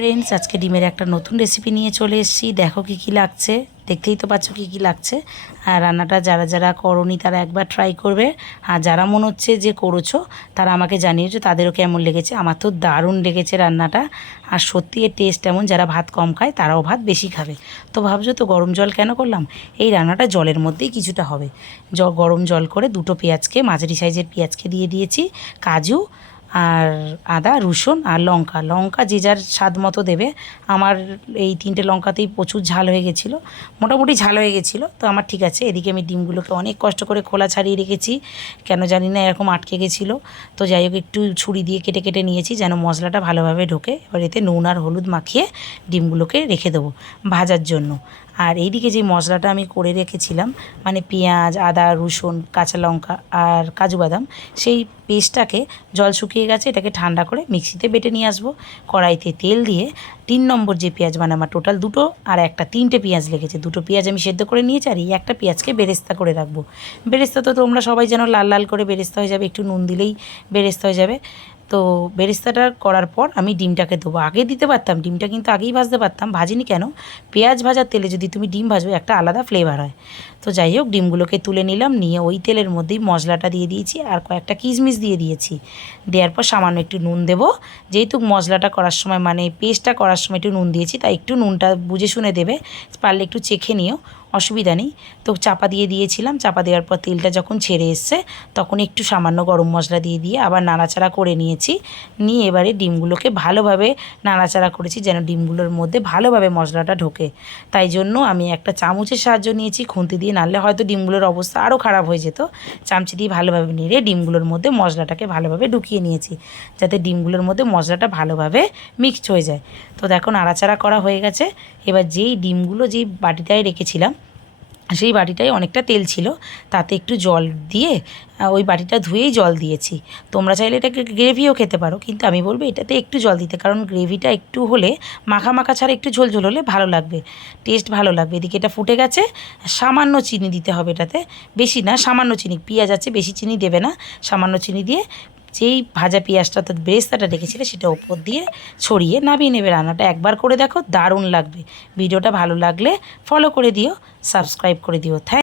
Friends, আজকে ডিমের একটা নতুন রেসিপি নিয়ে চলে এসেছি। দেখো কি কি লাগছে, দেখতেই তো পাচ্ছ কি কি লাগছে। আর রান্নাটা যারা যারা করোনি তারা একবার ট্রাই করবে, আর যারা মনে হচ্ছে যে করেছো তারা আমাকে জানিয়েছো তাদেরও কেমন লেগেছে। আমার তো দারুণ লেগেছে রান্নাটা, আর সত্যি এর টেস্ট এমন, যারা ভাত কম খায় তারাও ভাত বেশি খাবে। তো ভাবছো তো গরম জল কেন করলাম? এই রান্নাটা জলের মধ্যেই কিছুটা হবে। গরম জল করে দুটো পেঁয়াজকে, মাঝারি সাইজের পেঁয়াজকে দিয়ে দিয়েছি, কাজু আর আদা রসুন আর লঙ্কা লঙ্কা যে যার স্বাদ মতো দেবে। আমার এই 3টে লঙ্কাতেই প্রচুর ঝাল হয়ে গেছিলো, মোটামুটি ঝাল হয়ে গেছিলো, তো আমার ঠিক আছে। এদিকে আমি ডিমগুলোকে অনেক কষ্ট করে খোলা ছাড়িয়ে রেখেছি, কেন জানি না এরকম আটকে গেছিলো। তো যাই হোক, একটু ছুরি দিয়ে কেটে কেটে নিয়েছি যেন মশলাটা ভালোভাবে ঢোকে। এবার এতে নুন আর হলুদ মাখিয়ে ডিমগুলোকে রেখে দেবো ভাজার জন্য। আর এইদিকে যে মশলাটা আমি করে রেখেছিলাম, মানে পেঁয়াজ আদা রসুন কাঁচা লঙ্কা আর কাজু বাদাম, সেই পেস্টটাকে, জল শুকিয়ে গেছে, এটাকে ঠান্ডা করে মিক্সিতে বেটে নিয়ে আসবো। কড়াইতে তেল দিয়ে 3 নম্বর যে পেঁয়াজ, মানে আমার টোটাল দুটো আর একটা 3টে পেঁয়াজ লেগেছে, দুটো পেঁয়াজ আমি সেদ্ধ করে নিয়েছি, আর এই একটা পেঁয়াজকে বেরেস্তা করে রাখবো। বেরেস্তা তো তোমরা সবাই যেন লাল লাল করে বেরেস্তা হয়ে যাবে, একটু নুন দিলেই বেরেস্তা হয়ে যাবে। তো বেরেস্তাটা করার পর আমি ডিমটাকে দেবো। আগে দিতে পারতাম, ডিমটা কিন্তু আগেই ভাজতে পারতাম, ভাজিনি কেন, পেঁয়াজ ভাজার তেলে যদি তুমি ডিম ভাজো একটা আলাদা ফ্লেভার হয়। তো যাই হোক, ডিমগুলোকে তুলে নিলাম, নিয়ে ওই তেলের মধ্যেই মশলাটা দিয়ে দিয়েছি আর কয়েকটা কিশমিশ দিয়ে দিয়েছি। দেওয়ার পর সামান্য একটু নুন দেবো, যেহেতু মশলাটা করার সময়, মানে পেস্টটা করার সময় একটু নুন দিয়েছি, তাই একটু নুনটা বুঝে শুনে দেবে, পারলে একটু চেখে নিও, অসুবিধা নেই। তো চাপা দিয়ে দিয়েছিলাম, চাপা দেওয়ার পর তেলটা যখন ছেড়ে এসছে তখন একটু সামান্য গরম মশলা দিয়ে আবার নাড়াচাড়া করে নিয়েছি। নিয়ে এবারে ডিমগুলোকে ভালোভাবে নাড়াচাড়া করেছি যেন ডিমগুলোর মধ্যে ভালোভাবে মশলাটা ঢোকে। তাই জন্য আমি একটা চামচের সাহায্য নিয়েছি, খুন্তি দিয়ে নাড়লে হয়তো ডিমগুলোর অবস্থা আরও খারাপ হয়ে যেত। চামচি দিয়ে ভালোভাবে নেড়ে ডিমগুলোর মধ্যে মশলাটাকে ভালোভাবে ঢুকিয়ে নিয়েছি, যাতে ডিমগুলোর মধ্যে মশলাটা ভালোভাবে মিক্সড হয়ে যায়। তো দেখো নাড়াচাড়া করা হয়ে গেছে। এবার যেই ডিমগুলো যেই বাটিটায় রেখেছিলাম, সেই বাটিটায় অনেকটা তেল ছিল, তাতে একটু জল দিয়ে ওই বাটিটা ধুয়েই জল দিয়েছি। তোমরা চাইলে এটাকে গ্রেভিও খেতে পারো, কিন্তু আমি বলবো এটাতে একটু জল দিতে, কারণ গ্রেভিটা একটু হলে, মাখা মাখা ছাড়া একটু ঝোল ঝোল হলে ভালো লাগবে, টেস্ট ভালো লাগবে। এদিকে এটা ফুটে গেছে, সামান্য চিনি দিতে হবে এটাতে, বেশি না, সামান্য চিনি, পেঁয়াজ আছে বেশি চিনি দেবে না, সামান্য চিনি দিয়ে যেই ভাজা পেঁয়াজটা অর্থাৎ বেরেস্তাটা রেখেছিলে সেটা ওপর দিয়ে ছড়িয়ে নামিয়ে নেবে। রান্নাটা একবার করে দেখো, দারুণ লাগবে। ভিডিওটা ভালো লাগলে ফলো করে দিও, সাবস্ক্রাইব করে দিও। থ্যাংক